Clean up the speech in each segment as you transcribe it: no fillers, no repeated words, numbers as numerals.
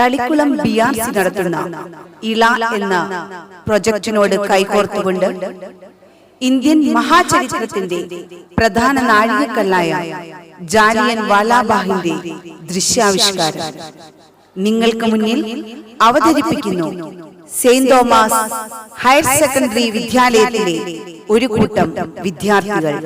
Thalikkulam BRC നടത്തുന്ന ഇള എന്ന പ്രൊജക്ടിനോട് കൈകോർത്തുകൊണ്ട് Indian മഹാചരിത്രത്തിന്റെ പ്രധാന നാഴികക്കല്ലായ ജാലിയൻ വാലാബാഗിന്റെ ദൃശ്യാവിഷ്കാരം നിങ്ങൾക്ക് മുന്നിൽ അവതരിപ്പിക്കുന്നു. സെയിന്റ് തോമസ് ഹയർ സെക്കൻഡറി വിദ്യാലയത്തിലെ ഒരു കൂട്ടം വിദ്യാർത്ഥികൾ.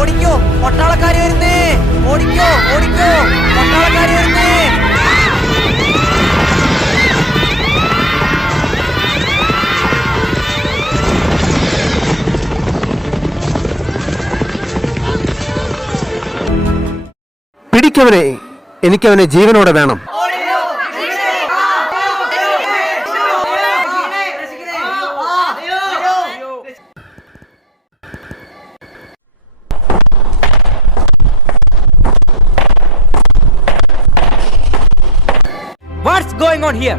ഓടിക്കോ, പട്ടാളക്കാരി വരുന്നേ! ഓടിക്കോ, ഓടിക്കോ, പട്ടാളക്കാരി വരുന്നേ! പിടിക്കവനെ, എനിക്കവനെ ജീവനോടെ വേണം. What's going on here?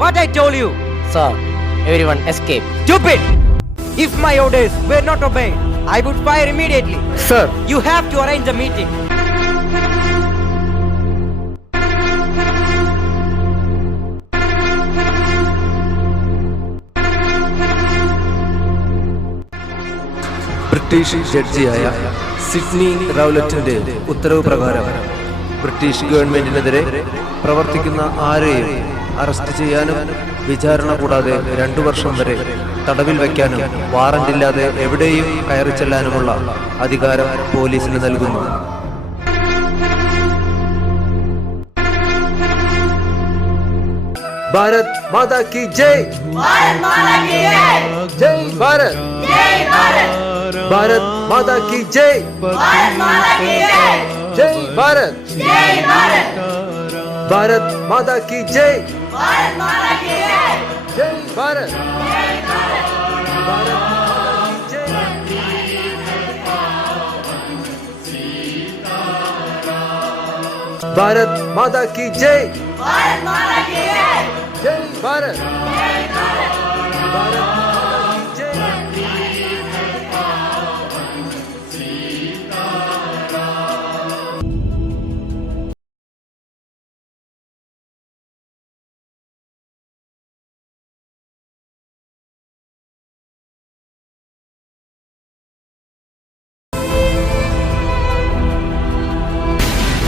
What I told you? Sir, everyone escape. Stupid! If my orders were not obeyed, I would fire immediately. Sir, You have to arrange a meeting. British ജഡ്ജിയായ സിഡ്നി റൗലറ്റിന്റെ ഉത്തരവ് പ്രകാരം British ഗവൺമെന്റിനെതിരെ പ്രവർത്തിക്കുന്ന ആരെയും arrest ചെയ്യാനും വിചാരണ കൂടാതെ 2 വർഷം വരെ തടവിൽ വയ്ക്കാനും വാറന്റില്ലാതെ എവിടെയും കയറി ചെല്ലാനുമുള്ള അധികാരം പോലീസിന് നൽകുന്നു. ഭാരത് മാതാ കി ജയ്! ജയ് ഭാരത്! ഭാരത് മാതാ കി ജയ്! ജയ് ഭാരത്! ഭാരത് മാതാ കി ജയ്! ജയ് ഭാരത്! ഭാരത് മാതാ കി ജയ്! भारत माता की जय। भारत माता की जय। जय भारत। भारत माता की जय।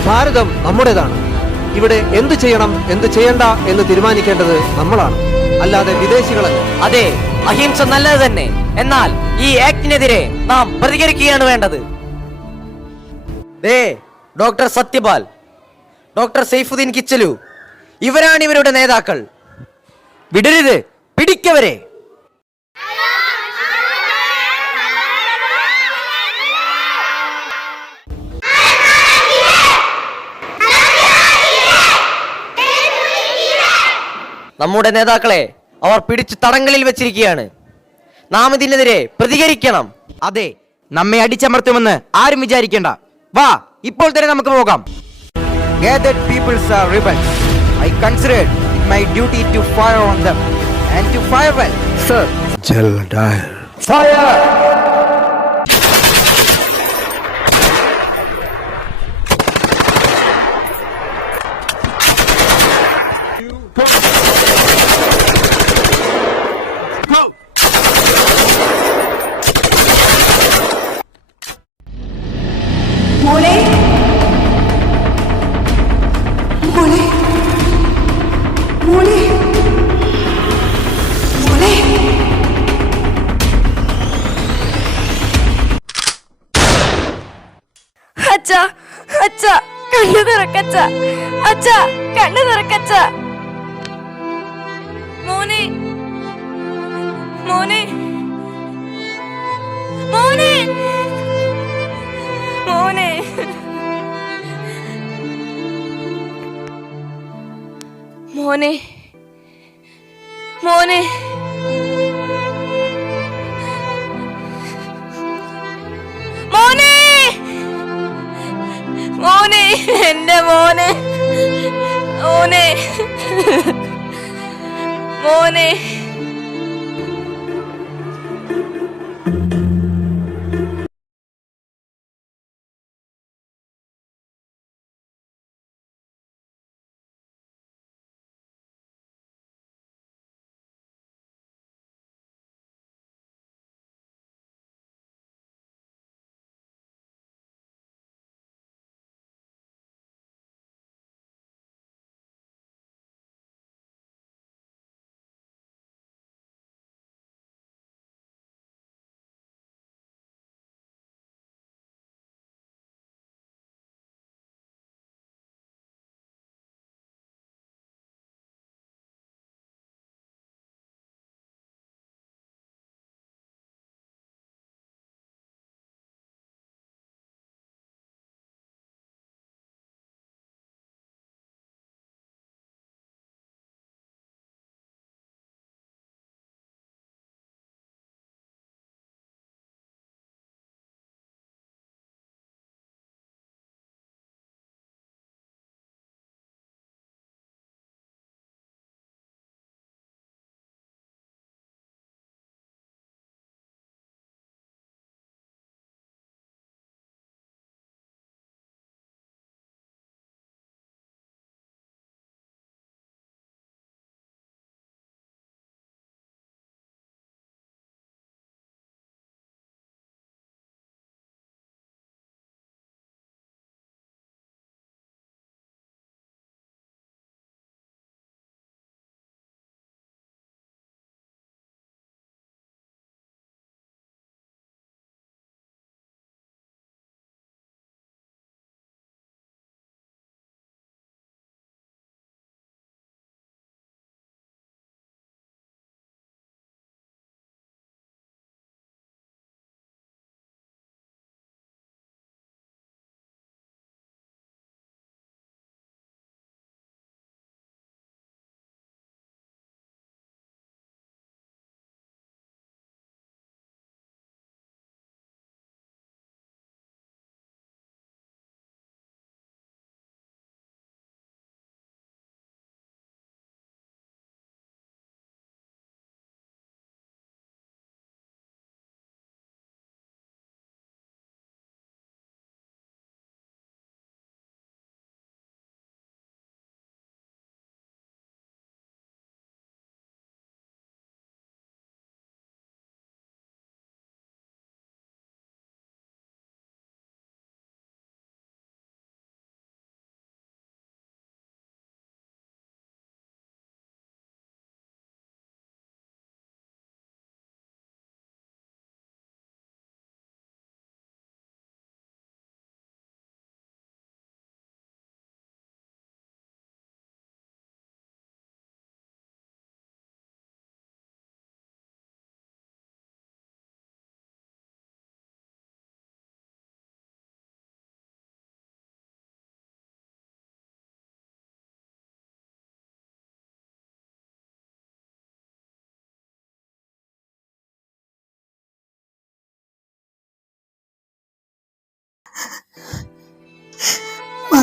ഭാരതം നമ്മുടേതാണ്. ഇവിടെ എന്തു ചെയ്യണം എന്തു ചെയ്യണ്ട എന്ന് തീരുമാനിക്കേണ്ടത് നമ്മളാണ്, അല്ലാതെ വിദേശികളല്ല. അതെ, അഹിംസ നല്ലത് തന്നെ. എന്നാൽ ഈ ആക്ടിനെതിരെ നാം പ്രതികരിക്കുകയാണ് വേണ്ടത്. ഡോക്ടർ സത്യപാൽ, ഡോക്ടർ സൈഫുദ്ദീൻ കിച്ചലു, ഇവരാണ് ഇവരുടെ നേതാക്കൾ. വിടരുത്, പിടിക്കവരെ. നമ്മുടെ നേതാക്കളെ അവർ പിടിച്ചു തടങ്കലിൽ വെച്ചിരിക്കുകയാണ്. നാം ഇതിനെതിരെ പ്രതികരിക്കണം. അതെ, നമ്മെ അടിച്ചമർത്തുമെന്ന് ആരും വിചാരിക്കേണ്ട. വാ, ഇപ്പോൾ തന്നെ നമുക്ക് പോകാം. Gathered peoples are rebels. I considered it my duty to fire on them and to fire well. Sir. Jal die. Fire. മോളെ മോളെ മോളെ മോളെ അച്ഛ അച്ഛ കണ്ണു തുറക്കച്ച, അച്ഛ കണ്ണു തുറക്കച്ച. മോനെ മോനെ മോനെ മോനെ മോനെ മോനെ മോനെ മോനെ എന്റെ മോനെ മോനെ മോനെ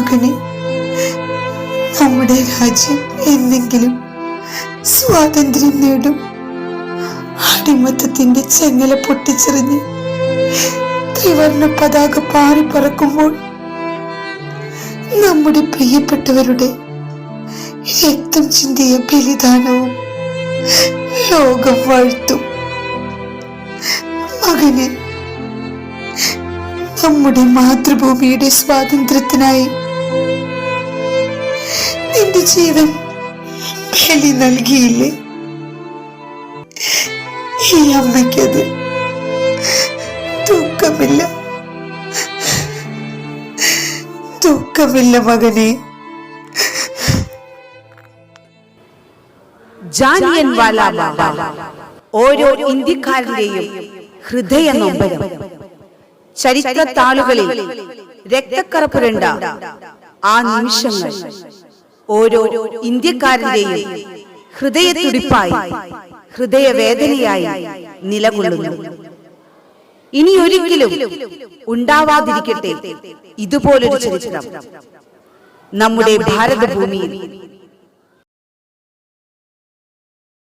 മകനെ, നമ്മുടെ രാജ്യം എന്നെങ്കിലും സ്വാതന്ത്ര്യം നേടും. അടിമത്തത്തിന്റെ ചെങ്ങല പൊട്ടിച്ചെറിഞ്ഞ് ത്രിവർണ്ണ പതാക പാറിപ്പറക്കുമ്പോൾ നമ്മുടെ പ്രിയപ്പെട്ടവരുടെ രക്തം ചിന്തിയ ബലിദാനവും ലോകം വാഴ്ത്തും. മകന്, നമ്മുടെ മാതൃഭൂമിയുടെ സ്വാതന്ത്ര്യത്തിനായി നിന്റെ ജീവൻ ബലി നൽകിയില്ലേ? ഈ അമ്മയ്ക്കത് ദുഃഖമില്ല മകനെ. ജാലിയൻ വാലാബാഗ് ഓരോ ഇന്ത്യക്കാരന്റെയും ഹൃദയ നൊമ്പരം. ചരിത്ര താളുകളിൽ രക്തക്കറ പുരണ്ട ആ നിമിഷങ്ങൾ ഓരോ ഇന്ത്യക്കാരന്റെയും ഹൃദയത്തുടിപ്പായി, ഹൃദയവേദനയായി നിലകൊള്ളുന്നു. ഇനി ഒരിക്കലും ഉണ്ടാവാതിരിക്കട്ടെ ഇതുപോലൊരു ചരിത്രം നമ്മുടെ ഭാരതഭൂമിയിൽ.